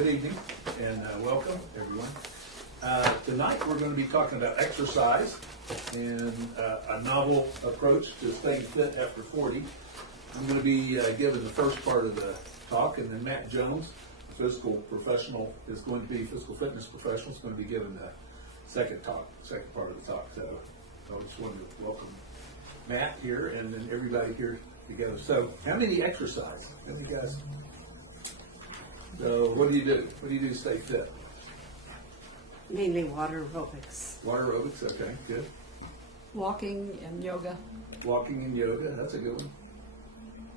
Good evening and welcome everyone. Tonight we're going to be talking about exercise and a novel approach to staying fit after 40. I'm going to be giving the first part of the talk, and then Matt Jones, a physical professional, physical fitness professional, is going to be giving the second part of the talk. So I just wanted to welcome Matt here and then everybody here together. So how many exercise? How many guys? So what do you do? What do you do to stay fit? Mainly water aerobics. Water aerobics, okay, good. Walking and yoga. Walking and yoga, that's a good one.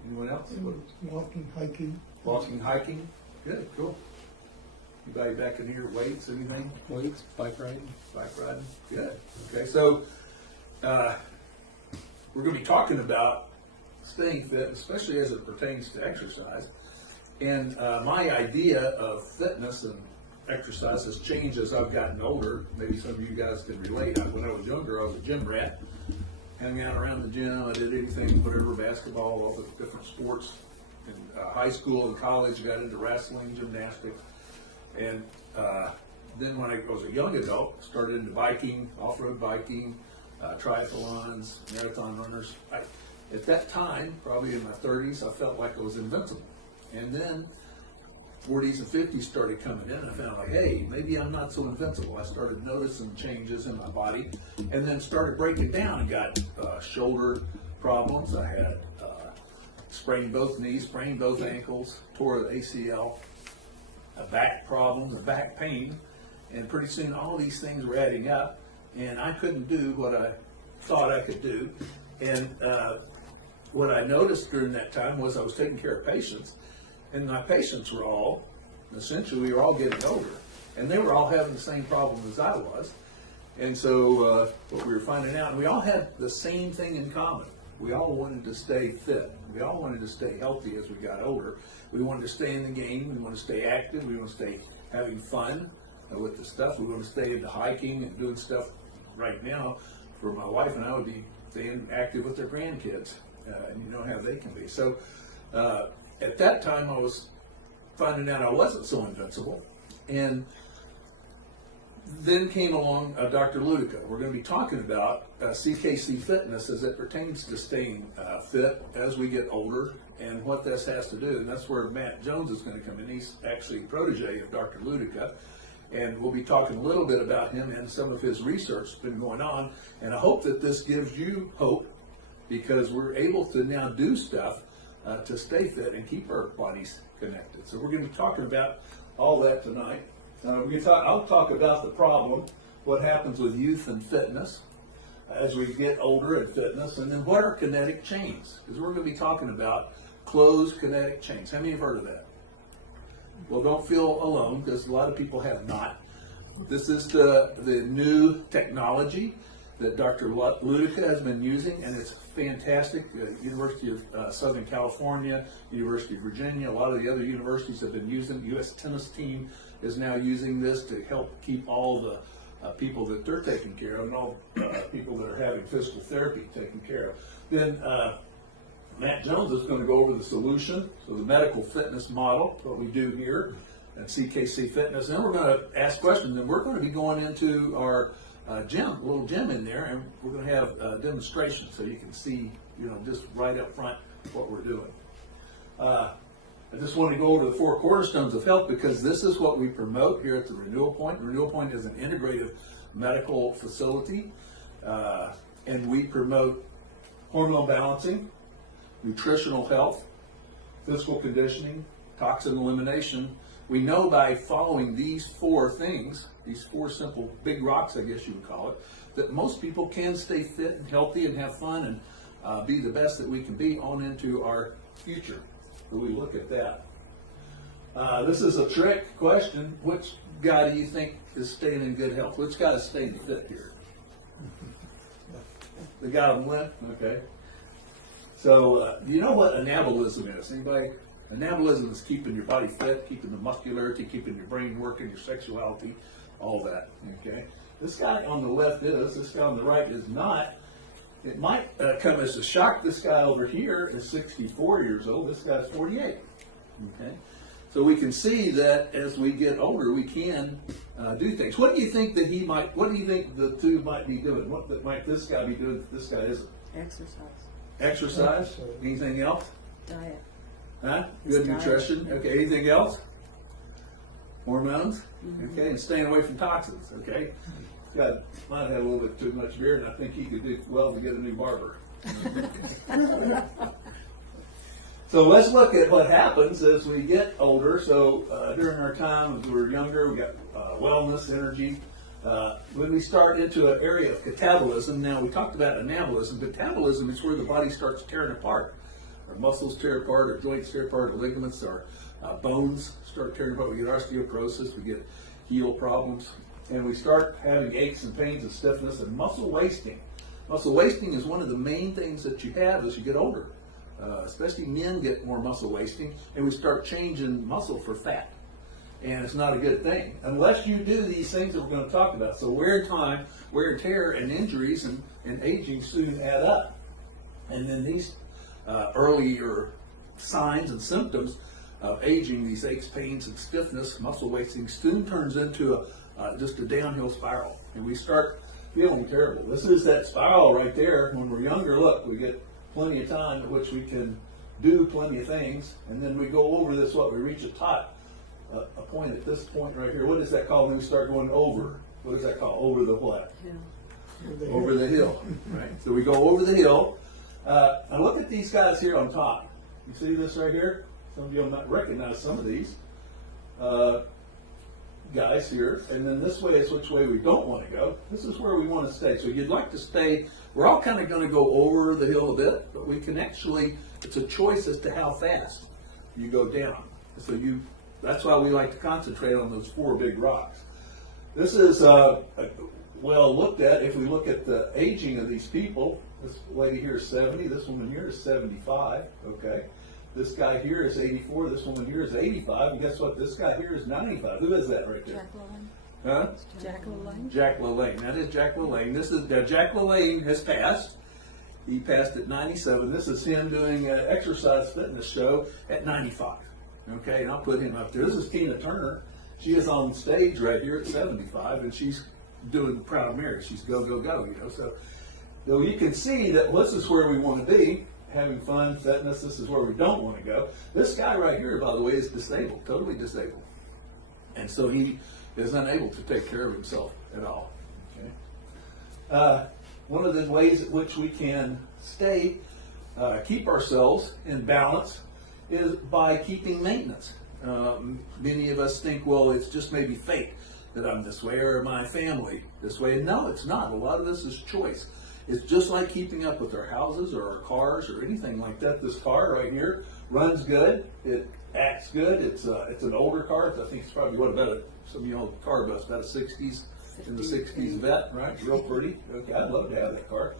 Anyone else? Walking, hiking. Walking, hiking, good, cool. Anybody back in here, weights, anything? Weights, bike riding. Bike riding, good. Okay, so we're going to be talking about staying fit, especially as it pertains to exercise. And my idea of fitness and exercise has changed as I've gotten older. Maybe some of you guys can relate. When I was younger, I was a gym rat. Hung out around the gym. I did anything, whatever, basketball, all the different sports. In high school and college, I got into wrestling, gymnastics. And then when I was a young adult, started into biking, off-road biking, triathlons, marathon runners. At that time, probably in my 30s, I felt like I was invincible. And then 40s and 50s started coming in. I found like, hey, maybe I'm not so invincible. I started noticing changes in my body, and then started breaking down and got shoulder problems. I had sprained both knees, sprained both ankles, tore the ACL, back problems, back pain, and pretty soon all these things were adding up, and I couldn't do what I thought I could do. And what I noticed during that time was I was taking care of patients. And my patients were all, essentially, we were all getting older, and they were all having the same problem as I was. And so what we were finding out, and we all had the same thing in common. We all wanted to stay fit. We all wanted to stay healthy as we got older. We wanted to stay in the game. We wanted to stay active. We want to stay having fun with the stuff. We want to stay into hiking and doing stuff. Right now, for my wife and I, would be staying active with their grandkids, and you know how they can be. So. At that time, I was finding out I wasn't so invincible, and then came along Dr. Ludica. We're going to be talking about CKC Fitness as it pertains to staying fit as we get older and what this has to do. And that's where Matt Jones is going to come in. He's actually a protege of Dr. Ludica, and we'll be talking a little bit about him and some of his research that's been going on. And I hope that this gives you hope, because we're able to now do stuff to stay fit and keep our bodies connected. So we're going to be talking about all that tonight. I'll talk about the problem, what happens with youth and fitness as we get older in fitness, and then what are kinetic chains? Because we're going to be talking about closed kinetic chains. How many have heard of that? Well, don't feel alone, because a lot of people have not. This is the new technology that Dr. Ludica has been using, and it's fantastic. University of Southern California, University of Virginia, a lot of the other universities have been using. The U.S. tennis team is now using this to help keep all the people that they're taking care of, and all people that are having physical therapy taken care of. Then Matt Jones is going to go over the solution, so the medical fitness model, what we do here at CKC Fitness. And then we're going to ask questions, and we're going to be going into our little gym in there, and we're going to have a demonstration so you can see, just right up front what we're doing. I just want to go over the 4 cornerstones of health, because this is what we promote here at the Renewal Point. The Renewal Point is an integrative medical facility, and we promote hormone balancing, nutritional health, physical conditioning, toxin elimination. We know by following these 4 things, these 4 simple big rocks, I guess you would call it, that most people can stay fit and healthy and have fun and be the best that we can be on into our future. So we look at that. This is a trick question. Which guy do you think is staying in good health? Which guy is staying fit here? The guy on the left? Okay. So do you know what anabolism is? Anybody? Anabolism is keeping your body fit, keeping the muscularity, keeping your brain working, your sexuality, all that. Okay. This guy on the left is. This guy on the right is not. It might come as a shock. This guy over here is 64 years old. This guy's 48. Okay. So we can see that as we get older, we can do things. What do you think that what do you think the two might be doing? What might this guy be doing that this guy isn't? Exercise, Exercise? Anything else? diet. Huh? His Good diet. nutrition. Okay, anything else? Hormones? Okay, and staying away from toxins. Okay. Might have had a little bit too much beer, and I think he could do well to get a new barber. So let's look at what happens as we get older. So during our time as we were younger, we got wellness, energy. When we start into an area of catabolism, now we talked about anabolism. Catabolism is where the body starts tearing apart. Our muscles tear apart, our joints tear apart, our ligaments, our bones start tearing apart. We get osteoporosis, we get heel problems, and we start having aches and pains and stiffness and muscle wasting. Muscle wasting is one of the main things that you have as you get older. Especially men get more muscle wasting, and we start changing muscle for fat. And it's not a good thing unless you do these things that we're going to talk about. So wear and tear, and injuries and aging soon add up. And then these earlier signs and symptoms of aging, these aches, pains, and stiffness, muscle wasting, soon turns into just a downhill spiral. And we start feeling terrible. This is that spiral right there. When we're younger, look, we get plenty of time at which we can do plenty of things, and then we go over this, we reach a point at this point right here. What is that called when we start going over? What is that called? Over the what? Yeah. Over the hill, right? So we go over the hill. And look at these guys here on top. You see this right here? Some of you might recognize some of these guys here. And then this way is which way we don't want to go. This is where we want to stay. So you'd like to stay. We're all kind of going to go over the hill a bit, but we can actually, it's a choice as to how fast you go down. So that's why we like to concentrate on those four big rocks. This is well looked at. If we look at the aging of these people, this lady here is 70, this woman here is 75, okay? This guy here is 84, this woman here is 85, and guess what? This guy here is 95. Who is that right there? Jack LaLanne. Huh? Jack LaLanne. Jack LaLanne. That is Jack LaLanne. This is Jack LaLanne has passed. He passed at 97. This is him doing an exercise fitness show at 95. Okay, and I'll put him up there. This is Tina Turner. She is on stage right here at 75, and she's doing Proud Mary. She's go, go, go, you know. So you can see that this is where we want to be, having fun, fitness. This is where we don't want to go. This guy right here, by the way, is disabled, totally disabled. And so he is unable to take care of himself at all. Okay. One of the ways in which we can keep ourselves in balance is by keeping maintenance. Many of us think, well, it's just maybe fate that I'm this way, or my family this way. And no, it's not. A lot of this is choice. It's just like keeping up with our houses or our cars or anything like that. This car right here runs good. It acts good. It's an older car. I think it's probably some of you old car bus, about a 60s, in the 60s vet, right? Real pretty. Okay, I'd love to have that car.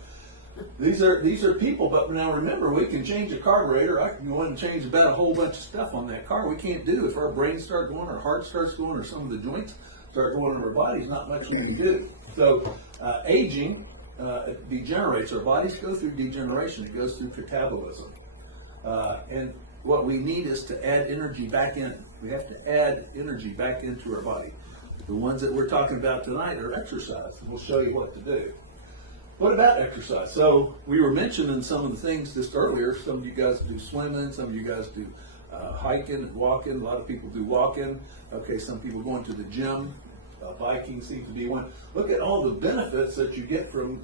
These are people, but now remember, we can change a carburetor. I can go in and change about a whole bunch of stuff on that car. We can't do if our brains start going, our heart starts going, or some of the joints start going in our bodies. Not much we can do. So aging degenerates. Our bodies go through degeneration. It goes through catabolism. And what we need is to add energy back in. We have to add energy back into our body. The ones that we're talking about tonight are exercise. We'll show you what to do. What about exercise? So we were mentioning some of the things just earlier. Some of you guys do swimming. Some of you guys do hiking and walking. A lot of people do walking. Okay, some people going to the gym. Biking seems to be one. Look at all the benefits that you get from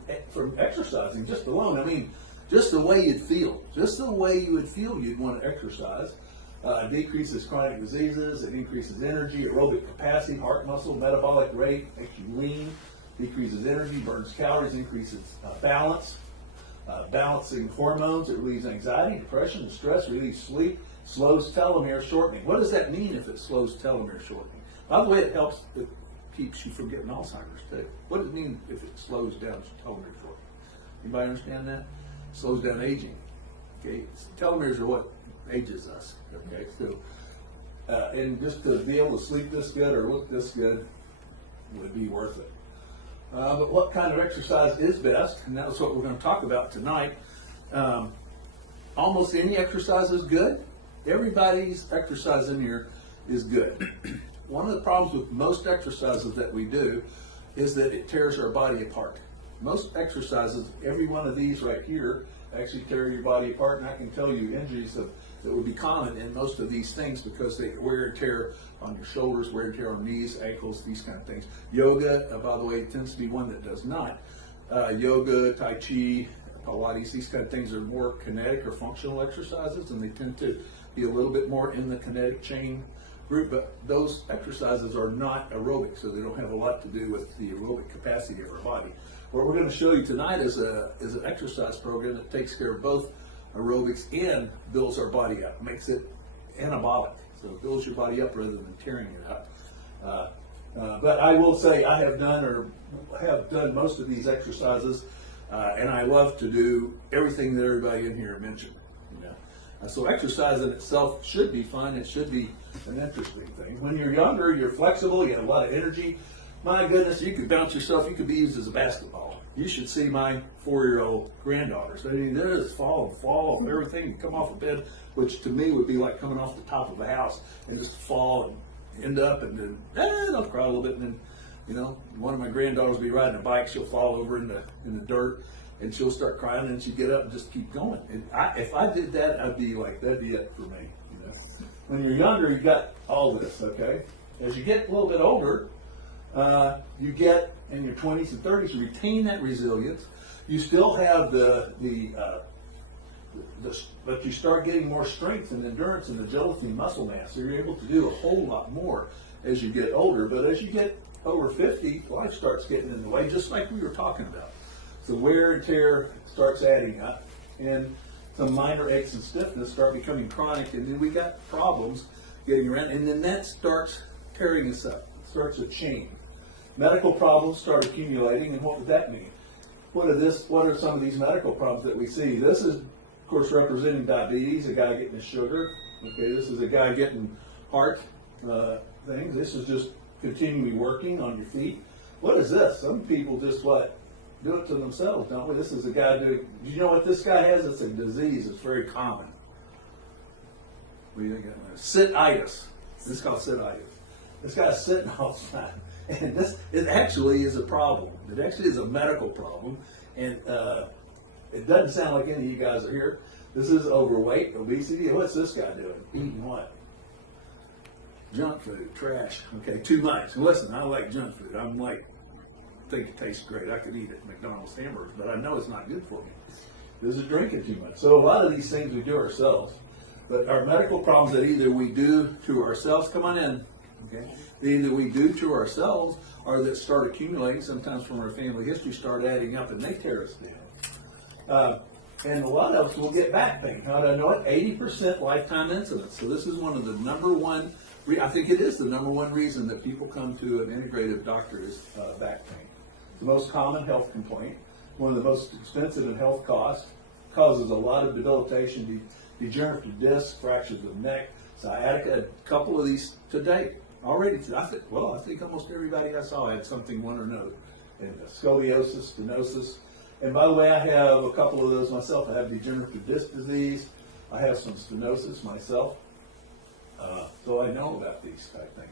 exercising just alone. I mean, just the way you'd feel. Just the way you would feel you'd want to exercise. It decreases chronic diseases. It increases energy, aerobic capacity, heart muscle, metabolic rate, makes you lean. Decreases energy, burns calories, increases balance, balancing hormones. It relieves anxiety, depression, and stress, relieves sleep, slows telomere shortening. What does that mean if it slows telomere shortening? By the way, it keeps you from getting Alzheimer's too. What does it mean if it slows down telomere shortening? Anybody understand that? It slows down aging. Okay, telomeres are what ages us. Okay, so and just to be able to sleep this good or look this good would be worth it. But what kind of exercise is best? And that's what we're going to talk about tonight. Almost any exercise is good. Everybody's exercise in here is good. One of the problems with most exercises that we do is that it tears our body apart. Most exercises, every one of these right here, actually tear your body apart, and I can tell you injuries that would be common in most of these things because they wear and tear on your shoulders, wear and tear on knees, ankles, these kind of things. Yoga, by the way, tends to be one that does not. Yoga, Tai Chi, Pilates, these kind of things are more kinetic or functional exercises, and they tend to be a little bit more in the kinetic chain group, but those exercises are not aerobic, so they don't have a lot to do with the aerobic capacity of our body. What we're going to show you tonight is an exercise program that takes care of both aerobics and builds our body up, makes it anabolic, so it builds your body up rather than tearing it up. But I will say I have done most of these exercises, and I love to do everything that everybody in here mentioned. So exercise in itself should be fun. It should be an interesting thing. When you're younger, you're flexible, you have a lot of energy. My goodness, you could bounce yourself, you could be used as a basketball. You should see my 4-year-old granddaughters. I mean, they just fall off everything. You come off a bed, which to me would be like coming off the top of a house and just fall and end up and then they'll cry a little bit, and then one of my granddaughters will be riding a bike, she'll fall over in the dirt and she'll start crying, and she'd get up and just keep going. And if I did that, I'd be like, that'd be it for me. When you're younger, you got all this, okay? As you get a little bit older, you get in your 20s and 30s, you retain that resilience. You still have but you start getting more strength and endurance and agility and muscle mass. So you're able to do a whole lot more as you get older. But as you get over 50, life starts getting in the way, just like we were talking about. So wear and tear starts adding up, and some minor aches and stiffness start becoming chronic, and then we got problems getting around, and then that starts tearing us up. It starts a chain. Medical problems start accumulating, and what would that mean? What are some of these medical problems that we see? This is, of course, representing diabetes, a guy getting his sugar. Okay, this is a guy getting heart things. This is just continually working on your feet. What is this? Some people just do it to themselves, don't we? This is a guy do you know what this guy has? It's a disease. It's very common. What do you think? Sititis. This is called sititis. This guy's sitting all the time. And it actually is a problem. It actually is a medical problem. And it doesn't sound like any of you guys are here. This is overweight, obesity. What's this guy doing? Eating what? Junk food, trash. Okay, too much. Listen, I like junk food. I think it tastes great. I could eat it McDonald's hamburgers, but I know it's not good for me. This is drinking too much. So a lot of these things we do ourselves. But our medical problems that either we do to ourselves, come on in, okay? Either we do to ourselves or that start accumulating, sometimes from our family history, start adding up and they tear us down. And a lot of us will get back pain. How do I know it? 80% lifetime incidence. So this is one of the number one, I think it is the number one reason that people come to an integrative doctor is back pain. The most common health complaint, one of the most expensive in health costs, causes a lot of debilitation, degenerative disc, fractures of the neck, sciatica, a couple of these to date. Already, I think almost everybody I saw had something, one or another. And scoliosis, stenosis. And by the way, I have a couple of those myself. I have degenerative disc disease. I have some stenosis myself. So I know about these type things.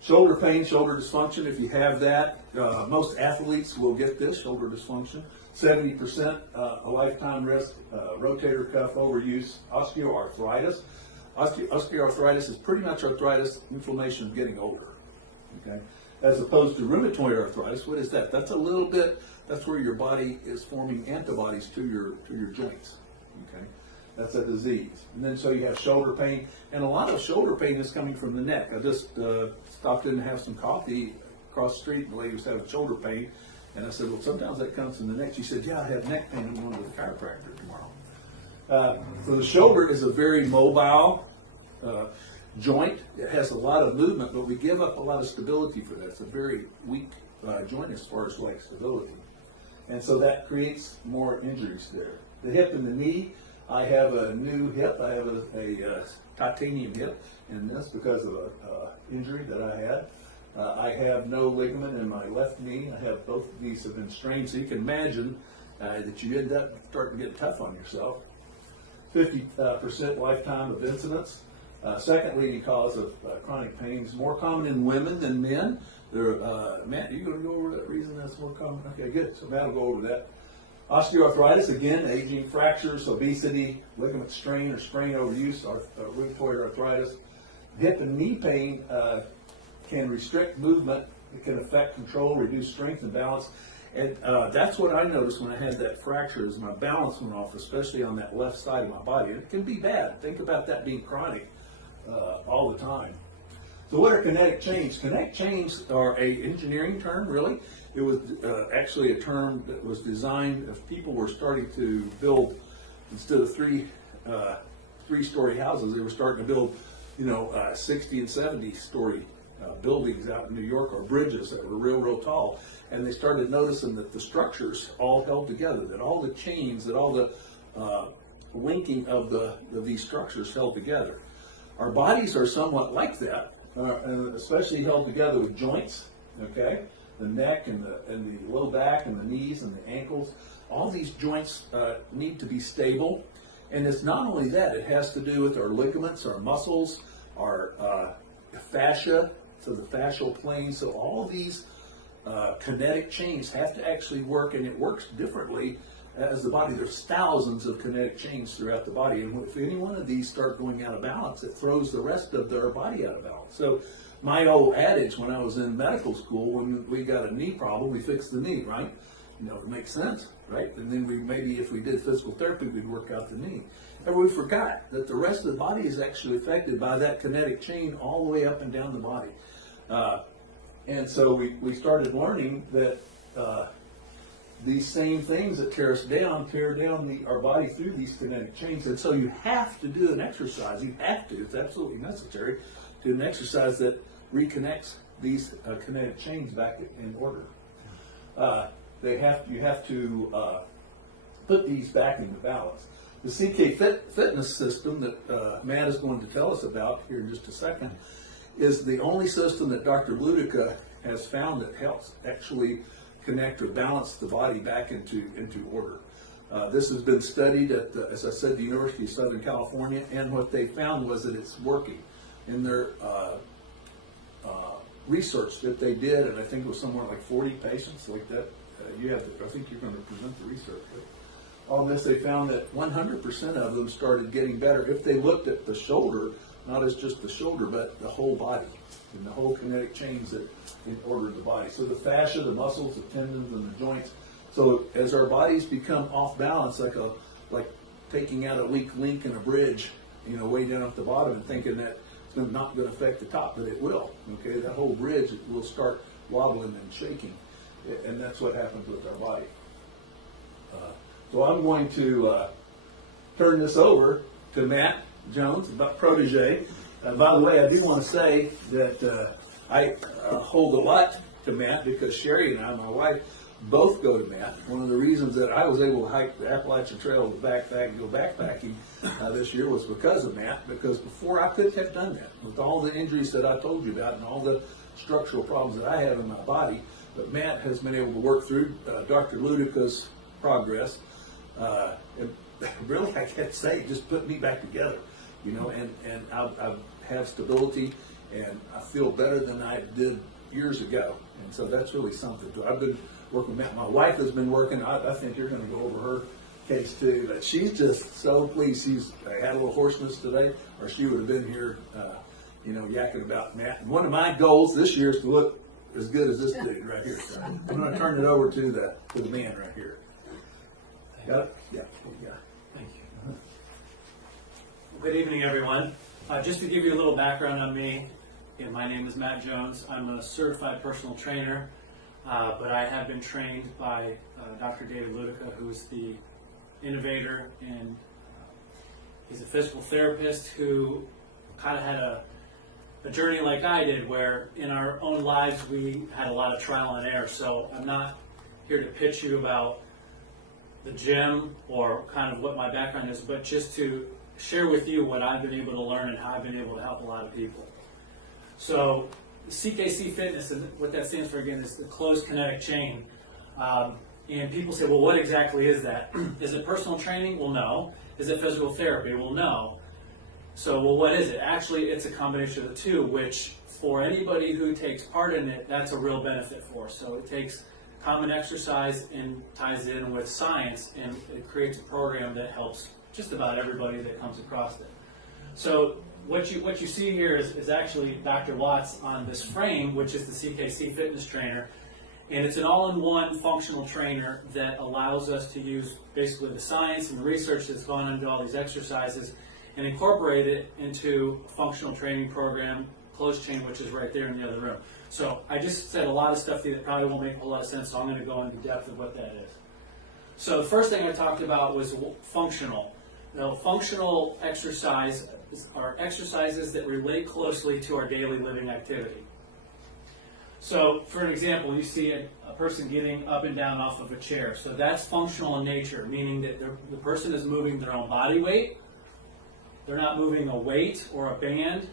Shoulder pain, shoulder dysfunction, if you have that, most athletes will get this, shoulder dysfunction. 70% a lifetime risk, rotator cuff overuse, osteoarthritis. Osteoarthritis is pretty much arthritis, inflammation of getting older, okay? As opposed to rheumatoid arthritis, what is that? That's a little bit, that's where your body is forming antibodies to your joints, okay? That's a disease. And then so you have shoulder pain, and a lot of shoulder pain is coming from the neck. I just stopped in to have some coffee across the street, and the lady was having shoulder pain, and I said, well, sometimes that comes from the neck. She said, yeah, I have neck pain. I'm going to the chiropractor tomorrow. So the shoulder is a very mobile joint. It has a lot of movement, but we give up a lot of stability for that. It's a very weak joint as far as like stability. And so that creates more injuries there. The hip and the knee, I have a new hip. I have a titanium hip in this because of an injury that I had. I have no ligament in my left knee. I have both of these have been strained, so you can imagine that you end up starting to get tough on yourself. 50% lifetime of incidence. Second leading cause of chronic pain is more common in women than men. Matt, are you going to go over that reason that's more common? Okay, good. So Matt will go over that. Osteoarthritis, again, aging, fractures, obesity, ligament strain or strain overuse, rheumatoid arthritis. Hip and knee pain can restrict movement. It can affect control, reduce strength and balance. And that's what I noticed when I had that fracture, is my balance went off, especially on that left side of my body. It can be bad. Think about that being chronic all the time. So what are kinetic chains? Kinetic chains are a engineering term, really. It was actually a term that was designed if people were starting to build, instead of three-story houses, they were starting to build, 60 and 70-story buildings out in New York, or bridges that were real, real tall. And they started noticing that the structures all held together, that all the chains, that all the linking of these structures held together. Our bodies are somewhat like that, and especially held together with joints, okay? The neck and the low back and the knees and the ankles. All these joints need to be stable. And it's not only that, it has to do with our ligaments, our muscles, our fascia, so the fascial plane. So all of these kinetic chains have to actually work, and it works differently as the body. There's thousands of kinetic chains throughout the body, and if any one of these start going out of balance, it throws the rest of our body out of balance. So my old adage when I was in medical school, when we got a knee problem, we fixed the knee, right? It makes sense, right? And then maybe if we did physical therapy, we'd work out the knee. And we forgot that the rest of the body is actually affected by that kinetic chain all the way up and down the body. And so we started learning that these same things that tear down our body through these kinetic chains. And so you have to do an exercise. You have to. It's absolutely necessary to do an exercise that reconnects these kinetic chains back in order. You have to put these back into balance. The CKC Fitness System that Matt is going to tell us about here in just a second is the only system that Dr. Ludica has found that helps actually connect or balance the body back into order. This has been studied at, as I said, the University of Southern California, and what they found was that it's working. In their research that they did, and I think it was somewhere like 40 patients like that. I think you're going to present the research. But on this, they found that 100% of them started getting better if they looked at the shoulder, not as just the shoulder, but the whole body and the whole kinetic chains that ordered the body. So the fascia, the muscles, the tendons, and the joints. So as our bodies become off balance, like taking out a weak link in a bridge, way down at the bottom, and thinking that it's not going to affect the top, but it will. Okay, that whole bridge will start wobbling and shaking, and that's what happens with our body. So I'm going to turn this over to Matt Jones, about protege. By the way, I do want to say that I hold a lot to Matt because Sherry and I, my wife, both go to Matt. One of the reasons that I was able to hike the Appalachian Trail with the backpack and go backpacking this year was because of Matt, because before I couldn't have done that with all the injuries that I told you about and all the structural problems that I have in my body. But Matt has been able to work through Dr. Ludica's progress. And really, I can't say, just put me back together, and I have stability, and I feel better than I did years ago. And so that's really something. I've been working with Matt. My wife has been working. I think you're going to go over her case too. But she's just so pleased. She's had a little hoarseness today, or she would have been here, yakking about Matt. And one of my goals this year is to look as good as this dude right here. So I'm going to turn it over to the man right here. Got it? Yeah. Thank you. Good evening, everyone. Just to give you a little background on me, my name is Matt Jones. I'm a certified personal trainer, but I have been trained by Dr. David Ludica, who's the innovator, and he's a physical therapist who kind of had a journey like I did, where in our own lives we had a lot of trial and error. So I'm not here to pitch you about the gym or kind of what my background is, but just to share with you what I've been able to learn and how I've been able to help a lot of people. So CKC Fitness, and what that stands for again is the closed kinetic chain. And people say, well, what exactly is that? Is it personal training? Well, no. Is it physical therapy? Well, no. So, well, what is it? Actually, it's a combination of the two, which for anybody who takes part in it, that's a real benefit for. So it takes common exercise and ties it in with science, and it creates a program that helps just about everybody that comes across it. So what you see here is actually Dr. Watts on this frame, which is the CKC Fitness Trainer. And it's an all-in-one functional trainer that allows us to use basically the science and the research that's gone into all these exercises and incorporate it into a functional training program, closed chain, which is right there in the other room. So I just said a lot of stuff that probably won't make a whole lot of sense, so I'm going to go into depth of what that is. So the first thing I talked about was functional. Now, functional exercise are exercises that relate closely to our daily living activity. So, for an example, you see a person getting up and down off of a chair. So that's functional in nature, meaning that the person is moving their own body weight. They're not moving a weight or a band.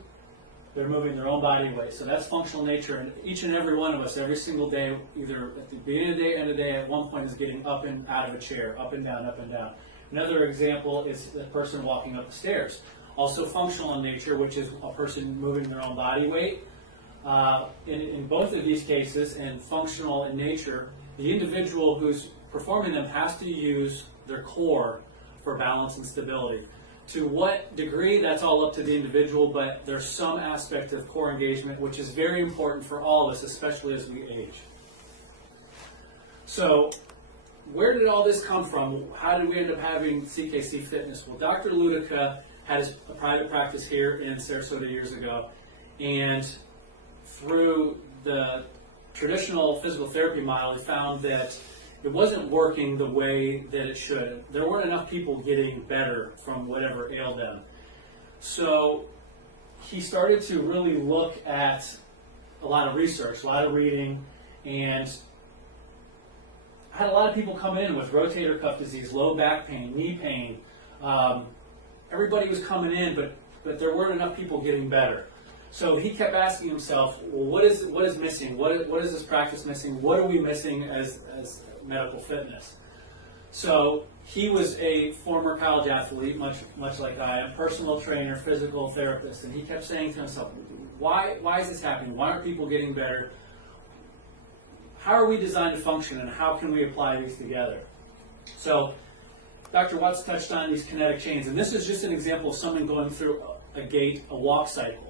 They're moving their own body weight. So that's functional nature. And each and every one of us, every single day, either at the beginning of the day, end of the day, at one point is getting up and out of a chair, up and down, up and down. Another example is the person walking up the stairs. Also functional in nature, which is a person moving their own body weight. In both of these cases, and functional in nature, the individual who's performing them has to use their core for balance and stability. To what degree, that's all up to the individual, but there's some aspect of core engagement which is very important for all of us, especially as we age. So, where did all this come from? How did we end up having CKC Fitness? Well, Dr. Ludica had a private practice here in Sarasota years ago, and through the traditional physical therapy model, he found that it wasn't working the way that it should. There weren't enough people getting better from whatever ailed them. So he started to really look at a lot of research, a lot of reading, and had a lot of people come in with rotator cuff disease, low back pain, knee pain. Everybody was coming in, but there weren't enough people getting better. So he kept asking himself, well, what is missing? What is this practice missing? What are we missing as medical fitness? So he was a former college athlete, much like I am, personal trainer, physical therapist, and he kept saying to himself, why is this happening? Why aren't people getting better? How are we designed to function, and how can we apply these together? So Dr. Watts touched on these kinetic chains, and this is just an example of someone going through a gait, a walk cycle.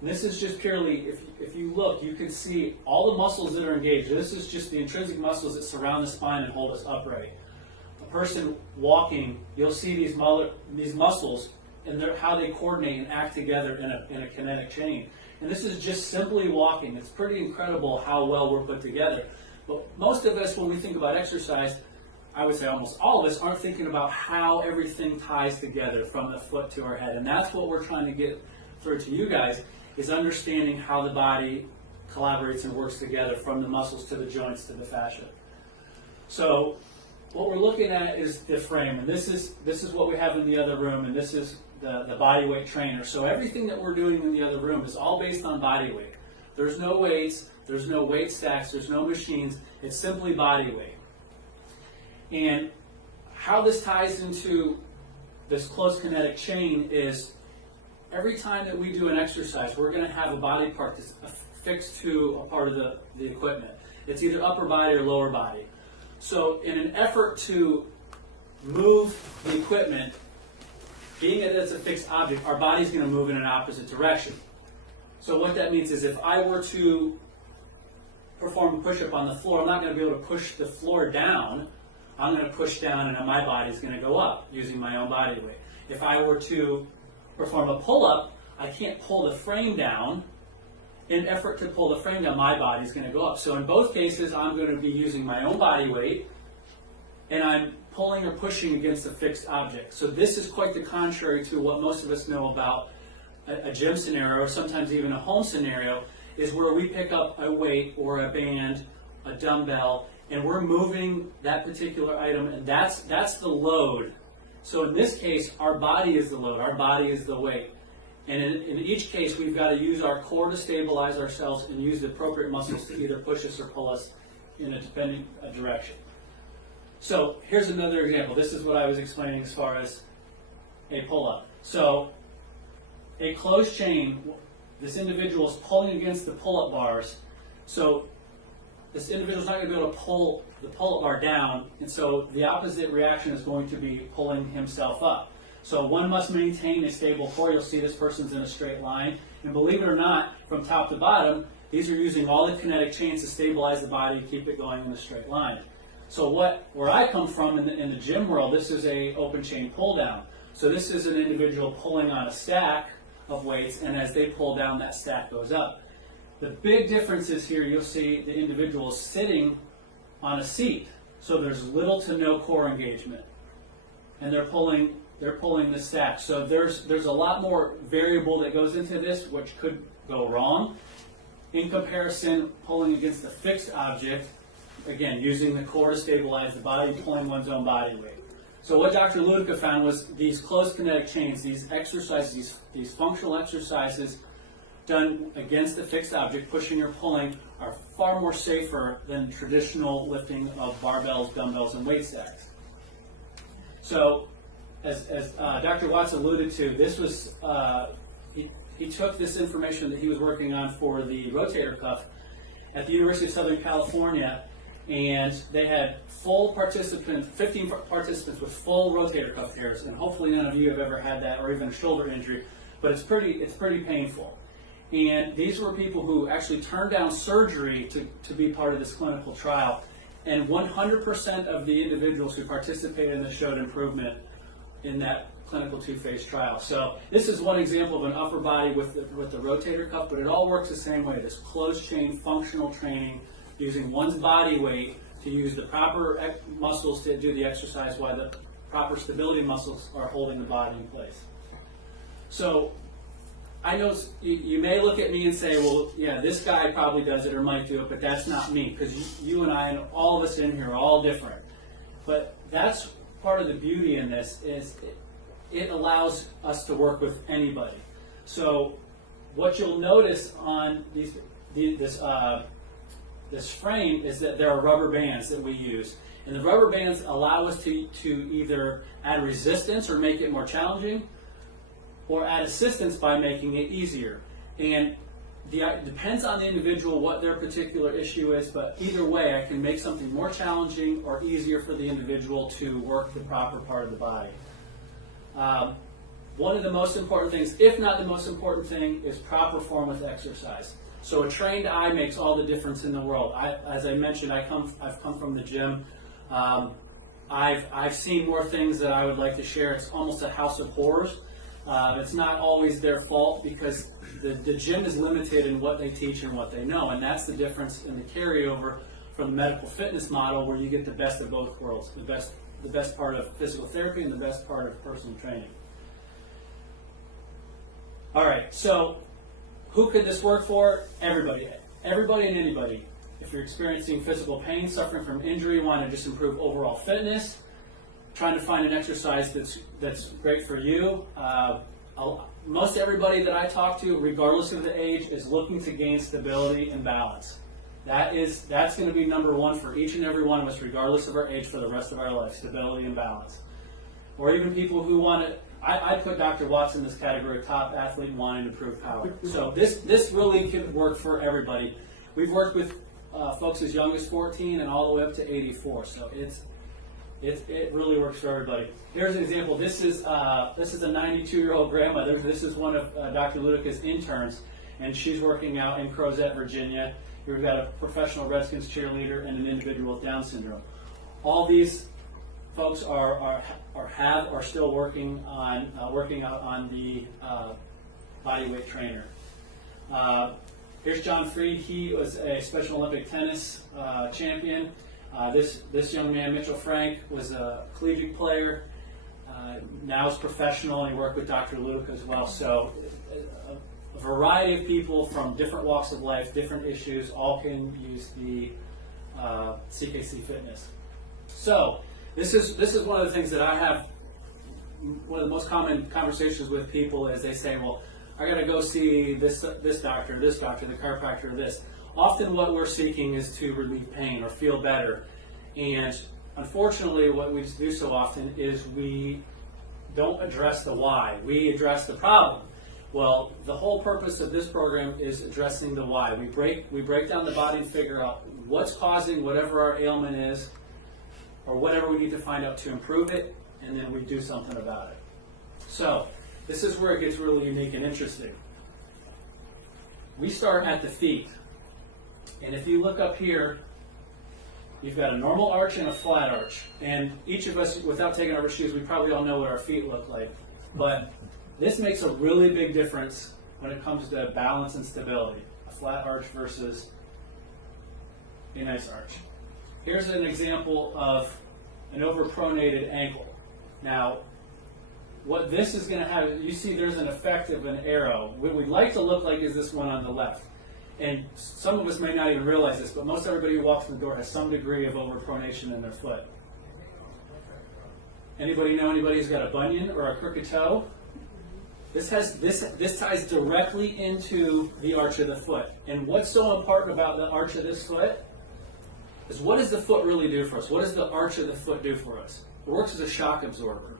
And this is just purely, if you look, you can see all the muscles that are engaged. This is just the intrinsic muscles that surround the spine and hold us upright. A person walking, you'll see these muscles and how they coordinate and act together in a kinetic chain. And this is just simply walking. It's pretty incredible how well we're put together. But most of us, when we think about exercise, I would say almost all of us aren't thinking about how everything ties together from the foot to our head. And that's what we're trying to get through to you guys, is understanding how the body collaborates and works together, from the muscles to the joints to the fascia. So what we're looking at is the frame, and this is what we have in the other room, and this is the body weight trainer. So everything that we're doing in the other room is all based on body weight. There's no weights, there's no weight stacks, there's no machines, it's simply body weight. And how this ties into this closed kinetic chain is every time that we do an exercise, we're going to have a body part that's affixed to a part of the equipment. It's either upper body or lower body. So in an effort to move the equipment, being that it's a fixed object, our body's going to move in an opposite direction. So what that means is if I were to perform a push-up on the floor, I'm not going to be able to push the floor down. I'm going to push down, and my body's going to go up using my own body weight. If I were to perform a pull-up, I can't pull the frame down. In an effort to pull the frame down, my body's going to go up. So in both cases, I'm going to be using my own body weight, and I'm pulling or pushing against a fixed object. So this is quite the contrary to what most of us know about a gym scenario, or sometimes even a home scenario, is where we pick up a weight or a band, a dumbbell, and we're moving that particular item, and that's the load. So in this case, our body is the load, our body is the weight. And in each case, we've got to use our core to stabilize ourselves and use the appropriate muscles to either push us or pull us in a dependent direction. So here's another example. This is what I was explaining as far as a pull-up. So a closed chain, this individual is pulling against the pull-up bars, so this individual is not going to be able to pull the pull-up bar down, and so the opposite reaction is going to be pulling himself up. So one must maintain a stable core. You'll see this person's in a straight line, and believe it or not, from top to bottom, these are using all the kinetic chains to stabilize the body and keep it going in a straight line. So where I come from in the gym world, this is a open chain pull down. So this is an individual pulling on a stack of weights, and as they pull down, that stack goes up. The big difference is here, you'll see the individual is sitting on a seat, so there's little to no core engagement, and they're pulling the stack. So there's a lot more variable that goes into this, which could go wrong. In comparison, pulling against a fixed object, again, using the core to stabilize the body, pulling one's own body weight. So what Dr. Ludica found was these closed kinetic chains, these exercises, these functional exercises done against a fixed object, pushing or pulling, are far more safer than traditional lifting of barbells, dumbbells, and weight stacks. So as Dr. Watts alluded to, this was, he took this information that he was working on for the rotator cuff at the University of Southern California, and they had 15 participants with full rotator cuff tears, and hopefully none of you have ever had that or even a shoulder injury, but it's pretty painful. And these were people who actually turned down surgery to be part of this clinical trial, and 100% of the individuals who participated in this showed improvement in that clinical two-phase trial. So this is one example of an upper body with the rotator cuff, but it all works the same way, this closed chain functional training, using one's body weight to use the proper muscles to do the exercise while the proper stability muscles are holding the body in place. So I know you may look at me and say, well, yeah, this guy probably does it or might do it, but that's not me, because you and I and all of us in here are all different. But that's part of the beauty in this, is it allows us to work with anybody. So what you'll notice on this frame is that there are rubber bands that we use. And the rubber bands allow us to either add resistance or make it more challenging, or add assistance by making it easier. And it depends on the individual what their particular issue is, but either way I can make something more challenging or easier for the individual to work the proper part of the body. One of the most important things, if not the most important thing, is proper form with exercise. So a trained eye makes all the difference in the world. As I mentioned, I've come from the gym. I've seen more things that I would like to share. It's almost a house of horrors. It's not always their fault, because the gym is limited in what they teach and what they know, and that's the difference in the carryover from the medical fitness model, where you get the best of both worlds, the best part of physical therapy and the best part of personal training. All right, so who could this work for? Everybody. Everybody and anybody. If you're experiencing physical pain, suffering from injury, want to just improve overall fitness, trying to find an exercise that's great for you. Most everybody that I talk to, regardless of the age, is looking to gain stability and balance. That's going to be number one for each and every one of us, regardless of our age, for the rest of our life, stability and balance. Or even people who want to, I put Dr. Watts in this category, top athlete wanting to improve power. So this really can work for everybody. We've worked with folks as young as 14 and all the way up to 84. So it really works for everybody. Here's an example. This is a 92-year-old grandmother. This is one of Dr. Ludica's interns, and she's working out in Crozet, Virginia. Here we've got a professional Redskins cheerleader and an individual with Down syndrome. All these folks are still working out on the body weight trainer. Here's John Freed. He was a Special Olympic tennis champion. This young man, Mitchell Frank, was a collegiate player. Now is professional, and he worked with Dr. Ludica as well. So a variety of people from different walks of life, different issues, all can use the CKC Fitness. So this is one of the things that I have. One of the most common conversations with people is they say, well, I got to go see this doctor, the chiropractor, this. Often what we're seeking is to relieve pain or feel better. And unfortunately, what we do so often is we don't address the why. We address the problem. Well, the whole purpose of this program is addressing the why. We break down the body and figure out what's causing whatever our ailment is, or whatever we need to find out to improve it, and then we do something about it. So, this is where it gets really unique and interesting. We start at the feet. And if you look up here, you've got a normal arch and a flat arch. And each of us, without taking off our shoes, we probably all know what our feet look like. But this makes a really big difference when it comes to balance and stability. A flat arch versus a nice arch. Here's an example of an overpronated ankle. Now, what this is going to have, you see there's an effect of an arrow. What we'd like to look like is this one on the left. And some of us may not even realize this, but most everybody who walks in the door has some degree of overpronation in their foot. Anybody know anybody who's got a bunion or a crooked toe? This ties directly into the arch of the foot. And what's so important about the arch of this foot is, what does the foot really do for us? What does the arch of the foot do for us? It works as a shock absorber.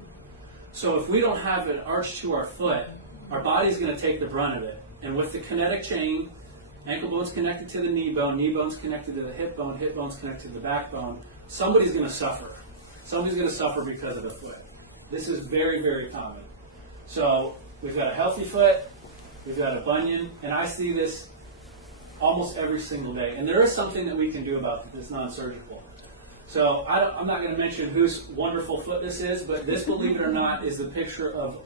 So if we don't have an arch to our foot, our body's going to take the brunt of it. And with the kinetic chain, ankle bone's connected to the knee bone's connected to the hip bone's connected to the backbone, somebody's going to suffer. Somebody's going to suffer because of the foot. This is very, very common. So we've got a healthy foot, we've got a bunion, and I see this almost every single day. And there is something that we can do about it that's non-surgical. So I'm not going to mention whose wonderful foot this is, but this, believe it or not, is the picture of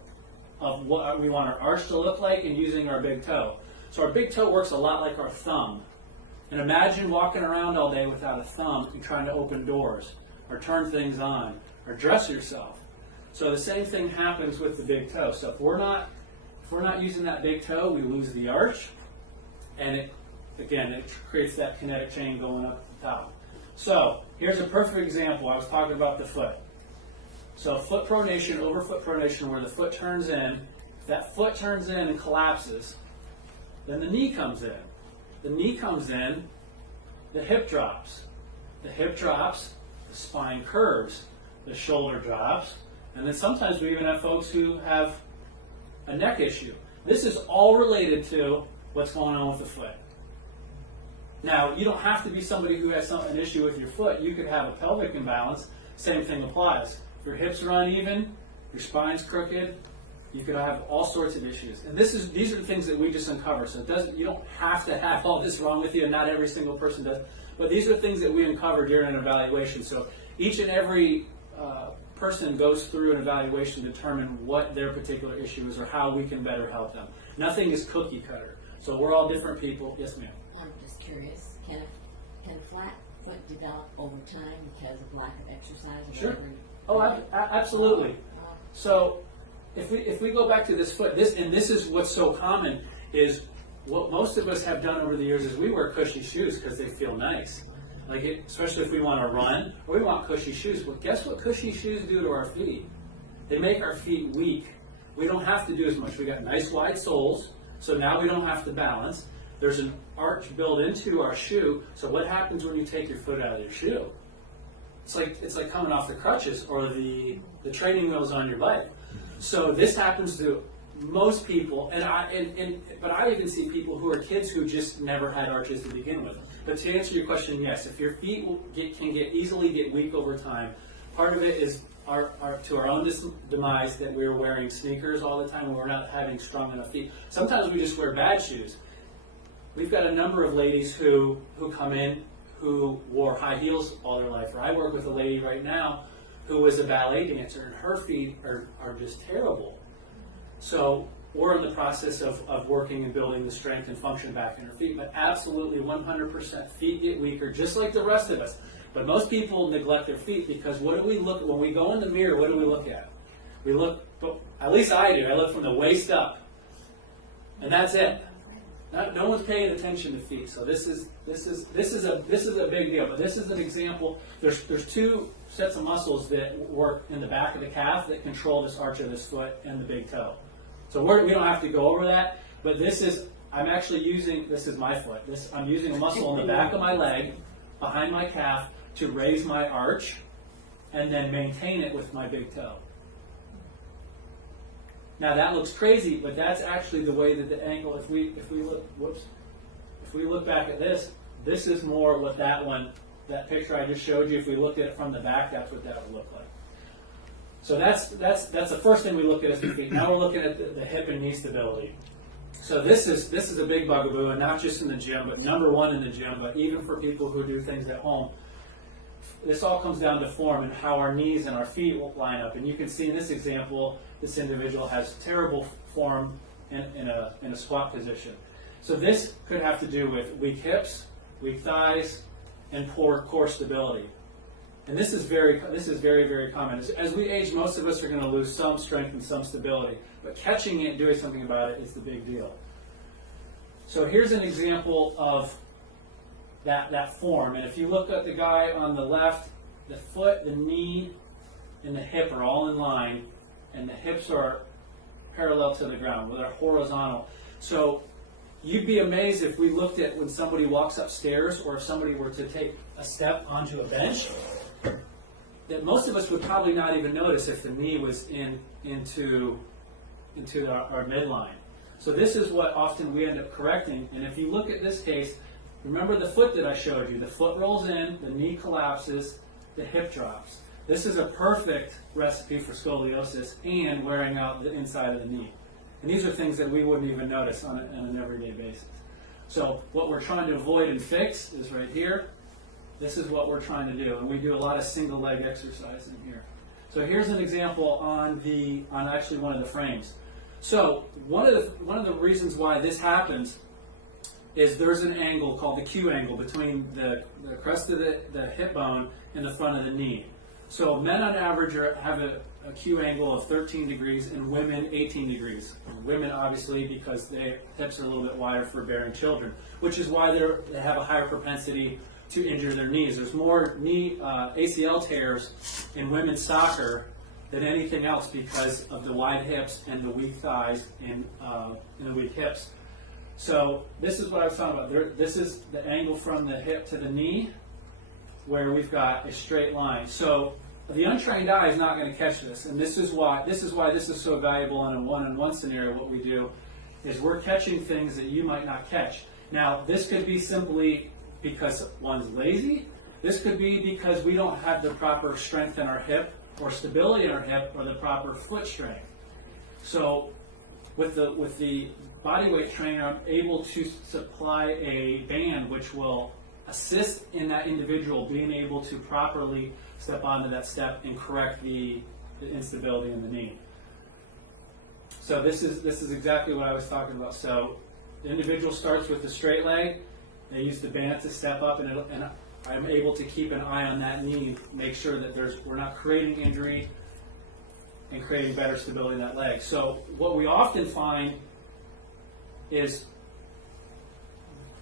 what we want our arch to look like and using our big toe. So our big toe works a lot like our thumb. And imagine walking around all day without a thumb and trying to open doors, or turn things on, or dress yourself. So the same thing happens with the big toe. So if we're not using that big toe, we lose the arch, and it creates that kinetic chain going up the top. So here's a perfect example. I was talking about the foot. So foot pronation, overfoot pronation, where the foot turns in. If that foot turns in and collapses, then the knee comes in. The knee comes in, the hip drops. The hip drops, the spine curves, the shoulder drops, and then sometimes we even have folks who have a neck issue. This is all related to what's going on with the foot. Now, you don't have to be somebody who has an issue with your foot. You could have a pelvic imbalance. Same thing applies. If your hips are uneven, your spine's crooked, you could have all sorts of issues. And these are the things that we just uncover. So you don't have to have all this wrong with you, and not every single person does. But these are things that we uncover during an evaluation. So each and every person goes through an evaluation to determine what their particular issue is or how we can better help them. Nothing is cookie cutter. So we're all different people. Yes, ma'am. I'm just curious, can a flat foot develop over time because of lack of exercise? Or Sure. whatever? Oh, absolutely. So if we go back to this foot, this is what's so common, is what most of us have done over the years is we wear cushy shoes because they feel nice. Especially if we want to run, or we want cushy shoes. Well, guess what cushy shoes do to our feet? They make our feet weak. We don't have to do as much. We got nice wide soles, so now we don't have to balance. There's an arch built into our shoe, so what happens when you take your foot out of your shoe? It's like coming off the crutches or the training wheels on your bike. So this happens to most people, but I even see people who are kids who just never had arches to begin with. But to answer your question, yes, if your feet can easily get weak over time, part of it is to our own demise that we're wearing sneakers all the time and we're not having strong enough feet. Sometimes we just wear bad shoes. We've got a number of ladies who come in who wore high heels all their life. Or I work with a lady right now who was a ballet dancer, and her feet are just terrible. So we're in the process of working and building the strength and function back in her feet. But absolutely 100% feet get weaker, just like the rest of us. But most people neglect their feet because what do we look, when we go in the mirror, what do we look at? We look, at least I do, I look from the waist up. And that's it. No one's paying attention to feet. So this is a big deal. But this is an example. There's two sets of muscles that work in the back of the calf that control this arch of this foot and the big toe. So we don't have to go over that. But this is my foot. I'm using a muscle in the back of my leg, behind my calf, to raise my arch, and then maintain it with my big toe. Now that looks crazy, but that's actually the way that the ankle, if we look back at this, this is more what that picture I just showed you, if we looked at it from the back, that's what that would look like. So that's the first thing we look at is the feet. Now we're looking at the hip and knee stability. So this is a big bugaboo, and not just in the gym, but number one in the gym, but even for people who do things at home. This all comes down to form and how our knees and our feet will line up. And you can see in this example, this individual has terrible form in a squat position. So this could have to do with weak hips, weak thighs, and poor core stability. And this is very, very common. As we age, most of us are going to lose some strength and some stability. But catching it and doing something about it is the big deal. So here's an example of that form. And if you look at the guy on the left, the foot, the knee, and the hip are all in line, and the hips are parallel to the ground, where they're horizontal. So you'd be amazed if we looked at when somebody walks upstairs, or if somebody were to take a step onto a bench, that most of us would probably not even notice if the knee was into our midline. So this is what often we end up correcting. And if you look at this case, remember the foot that I showed you. The foot rolls in, the knee collapses, the hip drops. This is a perfect recipe for scoliosis and wearing out the inside of the knee. And these are things that we wouldn't even notice on an everyday basis. So what we're trying to avoid and fix is right here. This is what we're trying to do. And we do a lot of single leg exercise in here. So here's an example on actually one of the frames. So one of the reasons why this happens is there's an angle called the Q angle between the crest of the hip bone and the front of the knee. So men on average have a Q angle of 13 degrees and women 18 degrees. Women obviously because their hips are a little bit wider for bearing children, which is why they have a higher propensity to injure their knees. There's more knee ACL tears in women's soccer than anything else because of the wide hips and the weak thighs and the weak hips. So this is what I was talking about. This is the angle from the hip to the knee where we've got a straight line. So the untrained eye is not going to catch this, and this is why this is so valuable in a one-on-one scenario. What we do is we're catching things that you might not catch. Now, this could be simply because one's lazy. This could be because we don't have the proper strength in our hip or stability in our hip or the proper foot strength. So with the bodyweight trainer, I'm able to supply a band which will assist in that individual being able to properly step onto that step and correct the instability in the knee. So this is exactly what I was talking about. So the individual starts with the straight leg. They use the band to step up, and I'm able to keep an eye on that knee, make sure that we're not creating injury and creating better stability in that leg. So what we often find is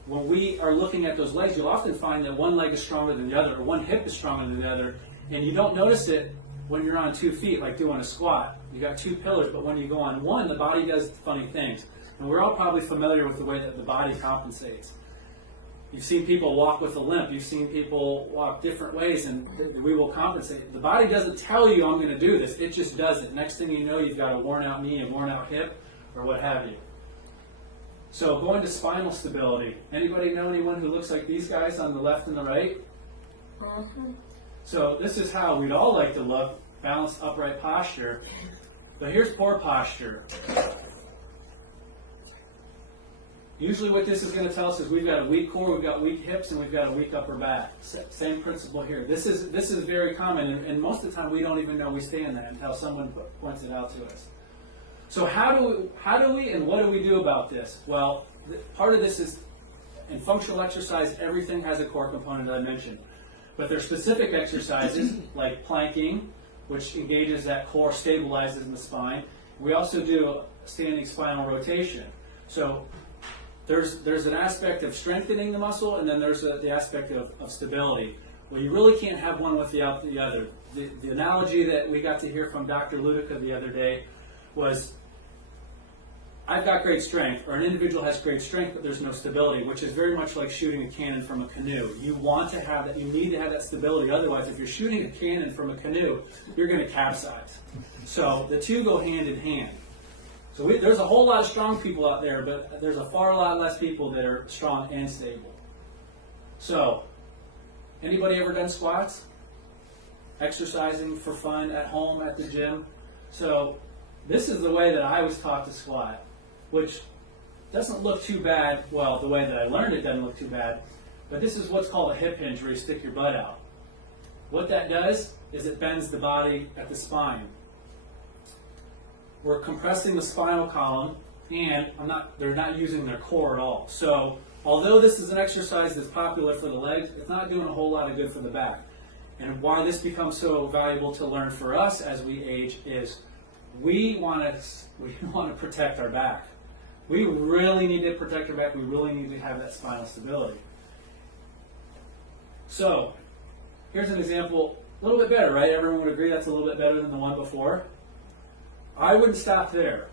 when we are looking at those legs, you'll often find that one leg is stronger than the other, or one hip is stronger than the other, and you don't notice it when you're on 2 feet, like doing a squat. You got 2 pillars, but when you go on one, the body does funny things. And we're all probably familiar with the way that the body compensates. You've seen people walk with a limp. You've seen people walk different ways, and we will compensate. The body doesn't tell you, I'm going to do this. It just does it. Next thing you know, you've got a worn-out knee, a worn-out hip, or what have you. So going to spinal stability. Anybody know anyone who looks like these guys on the left and the right? So this is how we'd all like to look, balanced upright posture. But here's poor posture. Usually what this is going to tell us is we've got a weak core, we've got weak hips, and we've got a weak upper back. Same principle here. This is very common, and most of the time we don't even know we stay in that until someone points it out to us. So how do we and what do we do about this? Well, part of this is in functional exercise, everything has a core component that I mentioned. But there are specific exercises like planking, which engages that core, stabilizes in the spine. We also do standing spinal rotation. So there's an aspect of strengthening the muscle, and then there's the aspect of stability. Well, you really can't have one without the other. The analogy that we got to hear from Dr. Ludica the other day was, I've got great strength, or an individual has great strength, but there's no stability, which is very much like shooting a cannon from a canoe. You want to have that, you need to have that stability, otherwise if you're shooting a cannon from a canoe, you're going to capsize. So the two go hand in hand. So there's a whole lot of strong people out there, but there's a far lot less people that are strong and stable. So, anybody ever done squats? Exercising for fun at home, at the gym? So, this is the way that I was taught to squat, which doesn't look too bad. Well, the way that I learned it doesn't look too bad, but this is what's called a hip hinge, where you stick your butt out. What that does is it bends the body at the spine. We're compressing the spinal column, and they're not using their core at all. So, although this is an exercise that's popular for the legs, it's not doing a whole lot of good for the back. And why this becomes so valuable to learn for us as we age is we want to protect our back. We really need to protect our back. We really need to have that spinal stability. So, here's an example, a little bit better, right? Everyone would agree that's a little bit better than the one before. I wouldn't stop there.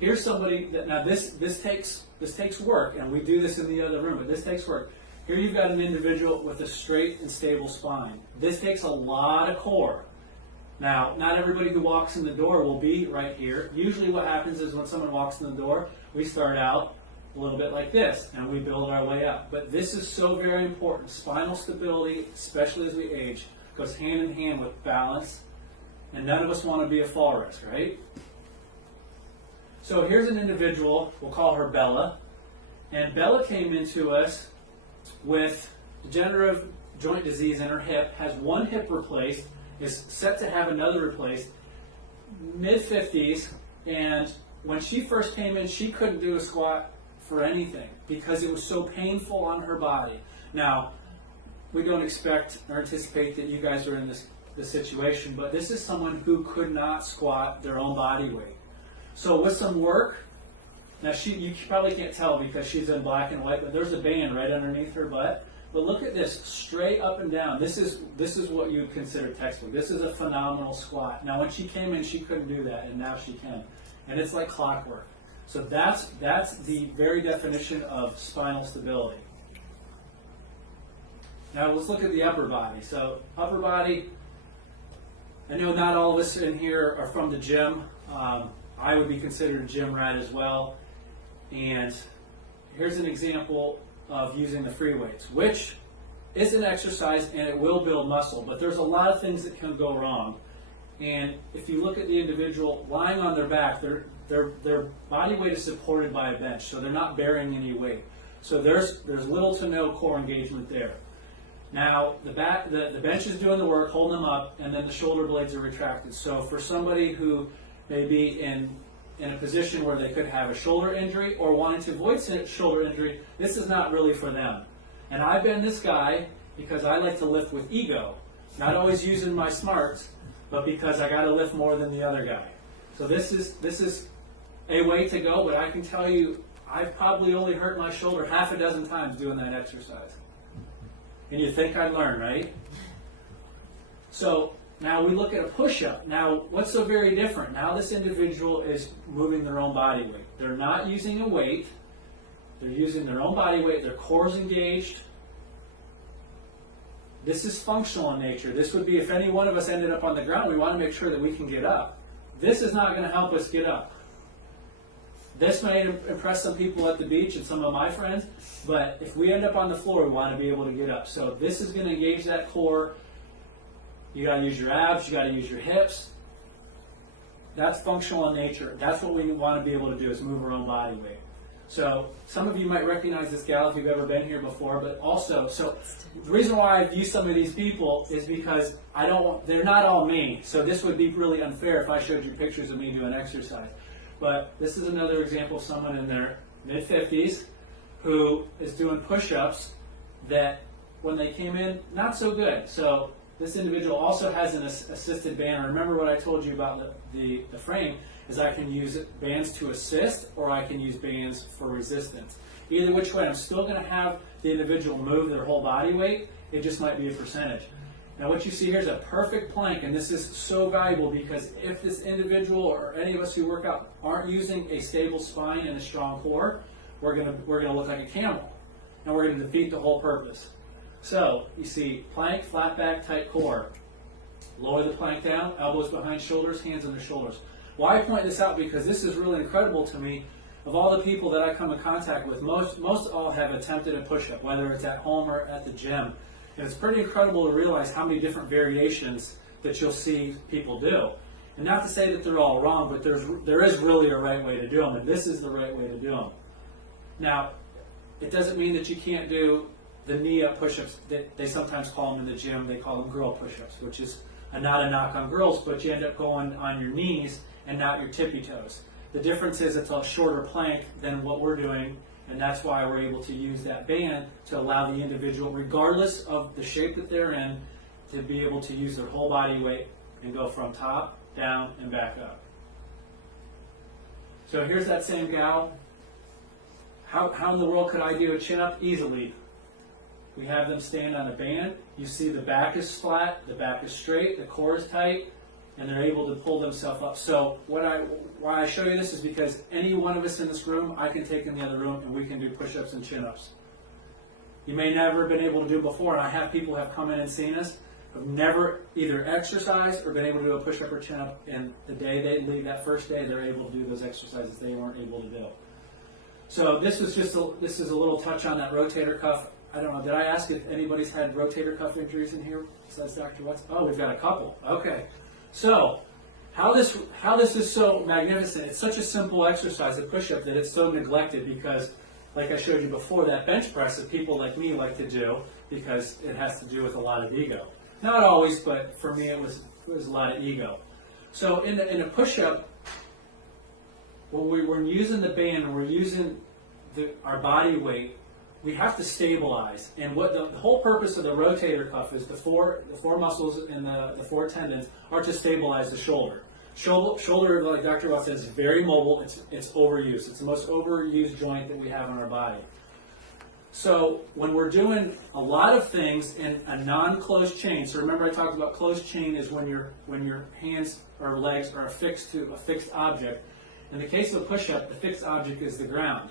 Here's somebody that, now this takes work, and we do this in the other room, but this takes work. Here you've got an individual with a straight and stable spine. This takes a lot of core. Now, not everybody who walks in the door will be right here. Usually what happens is when someone walks in the door, we start out a little bit like this, and we build our way up. But this is so very important. Spinal stability, especially as we age, goes hand in hand with balance, and none of us want to be a fall risk, right? So here's an individual, we'll call her Bella, and Bella came into us with degenerative joint disease in her hip, has one hip replaced, is set to have another replaced, mid-50s, and when she first came in, she couldn't do a squat for anything because it was so painful on her body. Now, we don't expect or anticipate that you guys are in this situation, but this is someone who could not squat their own body weight. So with some work, now you probably can't tell because she's in black and white, but there's a band right underneath her butt. But look at this, straight up and down. This is what you would consider textbook. This is a phenomenal squat. Now when she came in, she couldn't do that, and now she can. And it's like clockwork. So that's the very definition of spinal stability. Now let's look at the upper body. So upper body, I know not all of us in here are from the gym. I would be considered a gym rat as well. And here's an example of using the free weights, which is an exercise and it will build muscle, but there's a lot of things that can go wrong. And if you look at the individual lying on their back, their body weight is supported by a bench, so they're not bearing any weight. So there's little to no core engagement there. Now the bench is doing the work, holding them up, and then the shoulder blades are retracted. So for somebody who may be in a position where they could have a shoulder injury or wanting to avoid shoulder injury, this is not really for them. And I've been this guy because I like to lift with ego, not always using my smarts, but because I got to lift more than the other guy. So this is a way to go, but I can tell you I've probably only hurt my shoulder half a dozen times doing that exercise. And you think I'd learn, right? So now we look at a push-up. Now, what's so very different? Now this individual is moving their own body weight. They're not using a weight. They're using their own body weight. Their core's engaged. This is functional in nature. This would be if any one of us ended up on the ground, we want to make sure that we can get up. This is not going to help us get up. This may impress some people at the beach and some of my friends, but if we end up on the floor, we want to be able to get up. So this is going to engage that core. You got to use your abs, you got to use your hips. That's functional in nature. That's what we want to be able to do, is move our own body weight. So some of you might recognize this gal if you've ever been here before, but also, so the reason why I've used some of these people is because they're not all me. So this would be really unfair if I showed you pictures of me doing exercise. But this is another example of someone in their mid-50s who is doing push-ups that when they came in, not so good. So this individual also has an assisted band. Remember what I told you about the frame, is I can use bands to assist or I can use bands for resistance. Either which way, I'm still going to have the individual move their whole body weight. It just might be a percentage. Now what you see here is a perfect plank, and this is so valuable because if this individual or any of us who work out aren't using a stable spine and a strong core, we're gonna look like a camel, and we're going to defeat the whole purpose. So you see plank, flat back, tight core. Lower the plank down, elbows behind shoulders, hands under shoulders. Why I point this out? Because this is really incredible to me. Of all the people that I come in contact with, most all have attempted a push-up, whether it's at home or at the gym. And it's pretty incredible to realize how many different variations that you'll see people do. And not to say that they're all wrong, but there is really a right way to do them, and this is the right way to do them. Now, it doesn't mean that you can't do the knee-up push-ups that they sometimes call them in the gym. They call them girl push-ups, which is not a knock on girls, but you end up going on your knees and not your tippy toes. The difference is it's a shorter plank than what we're doing, and that's why we're able to use that band to allow the individual, regardless of the shape that they're in, to be able to use their whole body weight and go from top, down, and back up. So here's that same gal. How in the world could I do a chin-up? Easily. We have them stand on a band. You see the back is flat, the back is straight, the core is tight, and they're able to pull themselves up. So why I show you this is because any one of us in this room, I can take in the other room and we can do push-ups and chin-ups. You may never have been able to do it before, and I have people have come in and seen us, have never either exercised or been able to do a push-up or chin-up, and the day they leave, that first day, they're able to do those exercises they weren't able to do. So this is a little touch on that rotator cuff. I don't know, did I ask if anybody's had rotator cuff injuries in here besides Dr. Watts? Oh, we've got a couple. Okay. So, how this is so magnificent, it's such a simple exercise, a push-up, that it's so neglected because, like I showed you before, that bench press that people like me like to do because it has to do with a lot of ego. Not always, but for me it was a lot of ego. So in a push-up, when we're using the band and we're using our body weight, we have to stabilize. And what the whole purpose of the rotator cuff is, the four muscles and the four tendons are to stabilize the shoulder. Shoulder, like Dr. Watts says, is very mobile. It's overused. It's the most overused joint that we have in our body. So when we're doing a lot of things in a non-closed chain, so remember I talked about closed chain is when your hands or legs are affixed to a fixed object. In the case of a push-up, the fixed object is the ground.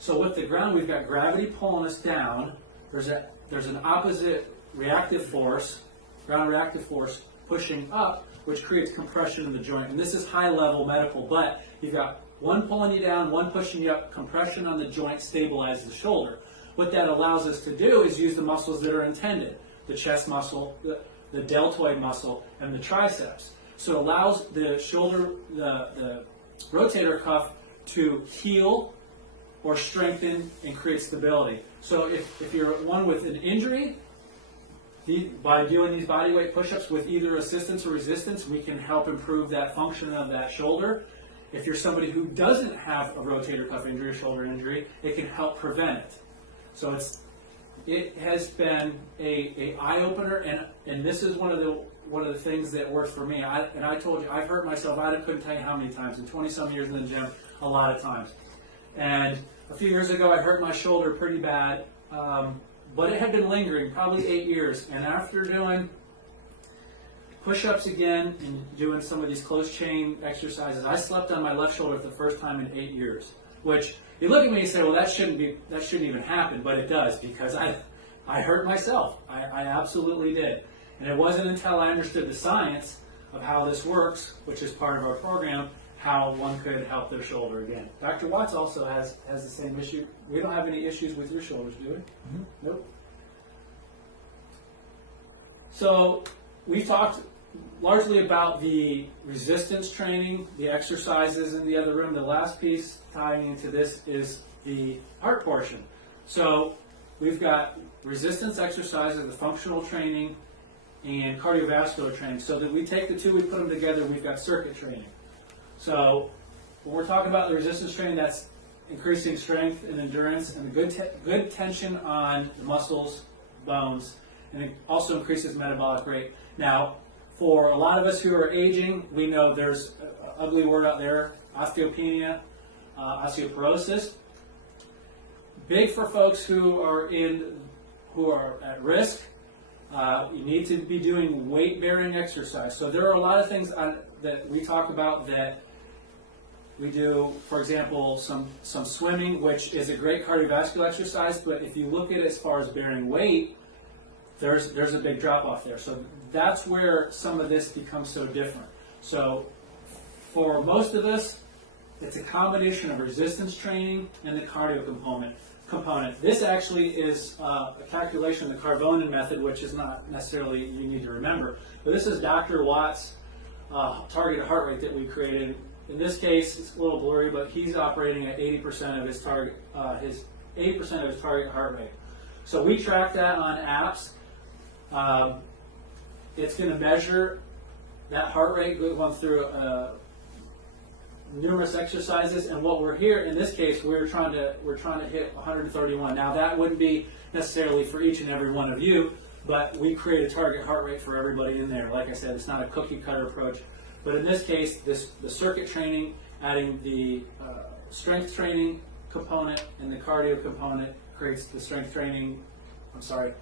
So with the ground, we've got gravity pulling us down. There's an opposite reactive force, ground reactive force, pushing up, which creates compression in the joint. And this is high-level medical, but you've got one pulling you down, one pushing you up. Compression on the joint stabilizes the shoulder. What that allows us to do is use the muscles that are intended, the chest muscle, the deltoid muscle, and the triceps. So it allows the shoulder, the rotator cuff to heal or strengthen and create stability. So if you're one with an injury, by doing these bodyweight push-ups with either assistance or resistance, we can help improve that function of that shoulder. If you're somebody who doesn't have a rotator cuff injury or shoulder injury, it can help prevent it. So it has been a eye-opener, and this is one of the things that works for me. I told you, I've hurt myself, I couldn't tell you how many times, in 20-some years in the gym, a lot of times. And a few years ago, I hurt my shoulder pretty bad, but it had been lingering, probably 8 years. And after doing push-ups again and doing some of these closed chain exercises, I slept on my left shoulder for the first time in 8 years. Which you look at me and say, well, that shouldn't even happen, but it does because I hurt myself. I absolutely did. And it wasn't until I understood the science of how this works, which is part of our program, how one could help their shoulder again. Dr. Watts also has the same issue. We don't have any issues with your shoulders, do we? Mm-hmm. Nope. So we've talked largely about the resistance training, the exercises in the other room. The last piece tying into this is the heart portion. So we've got resistance exercises, the functional training, and cardiovascular training. So that we take the two, we put them together, we've got circuit training. So when we're talking about the resistance training, that's increasing strength and endurance and good tension on the muscles, bones, and it also increases metabolic rate. Now, for a lot of us who are aging, we know there's an ugly word out there, osteopenia, osteoporosis. Big for folks who are at risk. You need to be doing weight-bearing exercise. So there are a lot of things that we talk about that we do. For example, some swimming, which is a great cardiovascular exercise. But if you look at it as far as bearing weight, there's a big drop off there. So that's where some of this becomes so different. So for most of us, it's a combination of resistance training and the cardio component. This actually is a calculation of the Carbonin method, which is not necessarily you need to remember. But this is Dr. Watt's targeted heart rate that we created. In this case, it's a little blurry, but he's operating at 80% of his target, 80% of his target heart rate. So we track that on apps. It's going to measure that heart rate going through numerous exercises, and what we're here in this case, we're trying to hit 131. Now that wouldn't be necessarily for each and every one of you, but we create a target heart rate for everybody in there. Like I said, it's not a cookie cutter approach, but in this case, the circuit training, adding the strength training component and the cardio component creates the strength training. I'm sorry,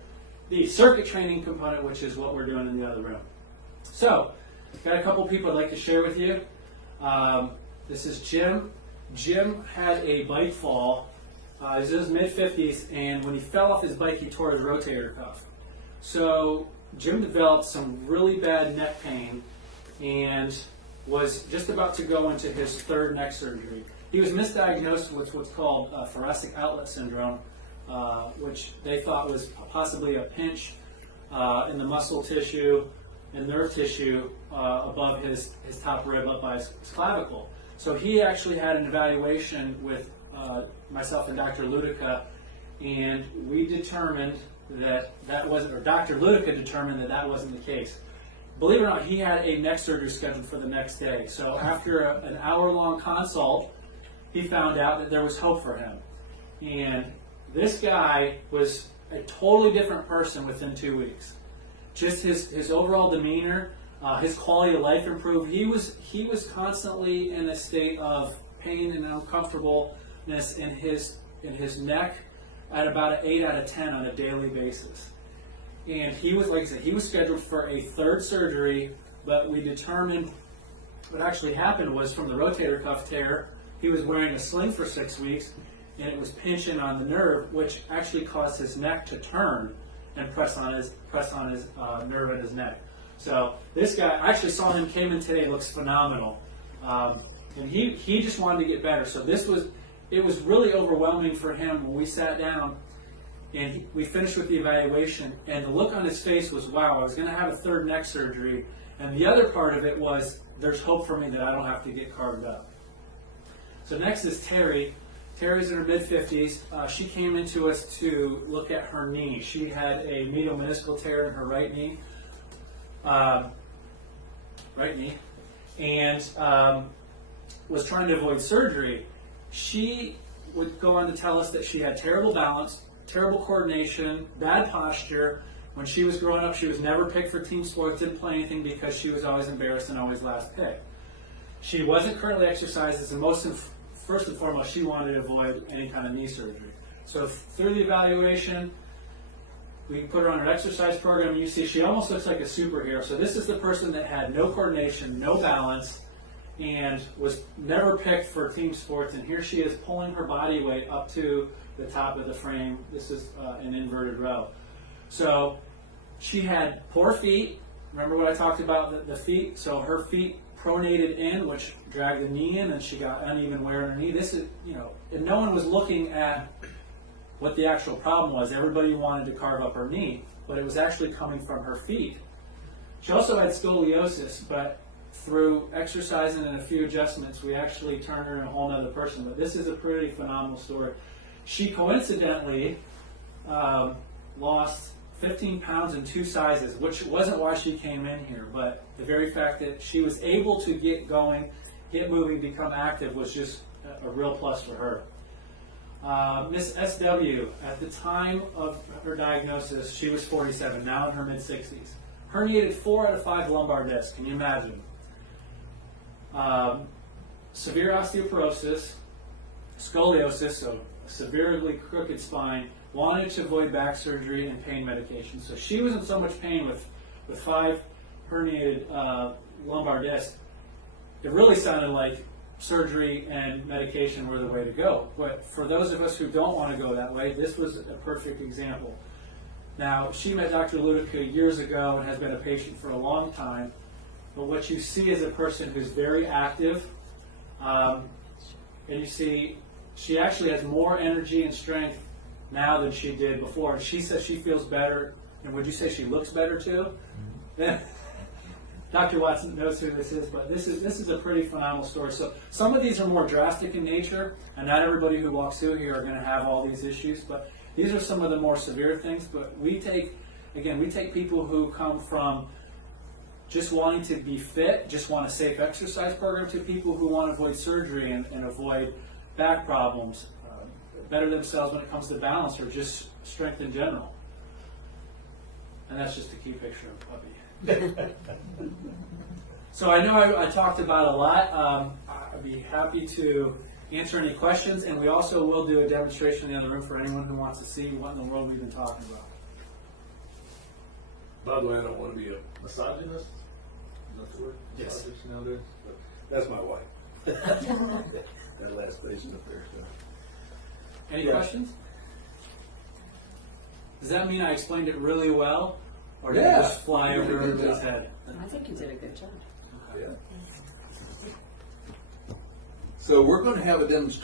the circuit training component, which is what we're doing in the other room. So, got a couple people I'd like to share with you. This is Jim. Jim had a bike fall. He was in his mid-50s, and when he fell off his bike, he tore his rotator cuff. So Jim developed some really bad neck pain and was just about to go into his third neck surgery. He was misdiagnosed with what's called thoracic outlet syndrome, which they thought was possibly a pinch in the muscle tissue and nerve tissue above his top rib up by his clavicle. So he actually had an evaluation with myself and Dr. Ludica, and we determined that wasn't, or Dr. Ludica determined that wasn't the case. Believe it or not, he had a neck surgery scheduled for the next day. So after an hour-long consult, he found out that there was hope for him. And this guy was a totally different person within 2 weeks. Just his overall demeanor, his quality of life improved. He was constantly in a state of pain and uncomfortableness in his neck at about an 8 out of 10 on a daily basis. And he was, like I said, he was scheduled for a third surgery, but we determined what actually happened was from the rotator cuff tear, he was wearing a sling for 6 weeks, and it was pinching on the nerve, which actually caused his neck to turn and press on his nerve in his neck. So this guy, I actually saw him, came in today, looks phenomenal. And he just wanted to get better. So it was really overwhelming for him when we sat down and we finished with the evaluation, and the look on his face was, wow, I was going to have a third neck surgery. And the other part of it was, there's hope for me that I don't have to get carved up. So next is Terry. Terry's in her mid-50s. She came into us to look at her knee. She had a medial meniscal tear in her right knee. And was trying to avoid surgery. She would go on to tell us that she had terrible balance, terrible coordination, bad posture. When she was growing up, she was never picked for team sports, didn't play anything because she was always embarrassed and always last pick. She wasn't currently exercising, and first and foremost, she wanted to avoid any kind of knee surgery. So through the evaluation, we put her on an exercise program, and you see she almost looks like a superhero. So this is the person that had no coordination, no balance, and was never picked for team sports, and here she is pulling her body weight up to the top of the frame. This is an inverted row. So she had poor feet. Remember what I talked about, the feet? So her feet pronated in, which dragged the knee in, and she got uneven wear in her knee. This is, and no one was looking at what the actual problem was. Everybody wanted to carve up her knee, but it was actually coming from her feet. She also had scoliosis, but through exercising and a few adjustments, we actually turned her into a whole other person. But this is a pretty phenomenal story. She coincidentally lost 15 pounds in 2 sizes, which wasn't why she came in here, but the very fact that she was able to get going, get moving, become active was just a real plus for her. Miss SW, at the time of her diagnosis, she was 47, now in her mid-60s. Herniated 4 out of 5 lumbar discs, can you imagine? Severe osteoporosis, scoliosis, so a severely crooked spine, wanted to avoid back surgery and pain medication. So she was in so much pain with 5 herniated lumbar discs, it really sounded like surgery and medication were the way to go. But for those of us who don't want to go that way, this was a perfect example. Now, she met Dr. Ludica years ago and has been a patient for a long time, But what you see is a person who's very active, and you see she actually has more energy and strength now than she did before. And she says she feels better. And would you say she looks better too? Then Dr. Watson knows who this is, but this is a pretty phenomenal story. So some of these are more drastic in nature, and not everybody who walks through here are going to have all these issues. But these are some of the more severe things. But we take people who come from just wanting to be fit, just want a safe exercise program, to people who want to avoid surgery and avoid back problems, better themselves when it comes to balance or just strength in general. And that's just a key picture of Puppy. So I know I talked about a lot. I'd be happy to answer any questions, and we also will do a demonstration in the other room for anyone who wants to see what in the world we've been talking about. By the way, I don't want to be a misogynist. Is that the word? Yes. Misogynist nowadays? But that's my wife. That last patient up there. So. Any Yeah. questions? Does that mean I explained it really well, or did Yeah. it just fly You did a over good everybody's job. head? I think you did a good job. Yeah. So we're going to have a demonstration.